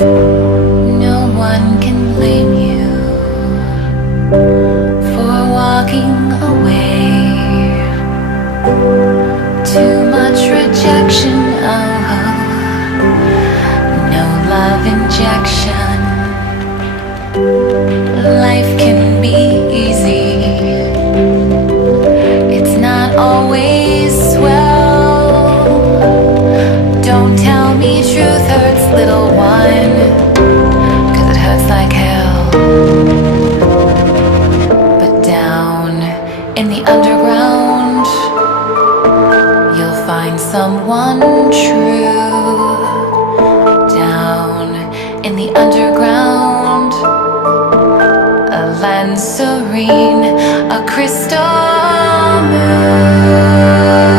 No one can blame you for walking away. Too much rejection, oh, no love injection. Life can be easy, it's not always swell. Don't tell me truth hurts, little one, 'cause it hurts like hell. But down in the underground, you'll find someone true. Down in the underground, a land serene, a crystal moon.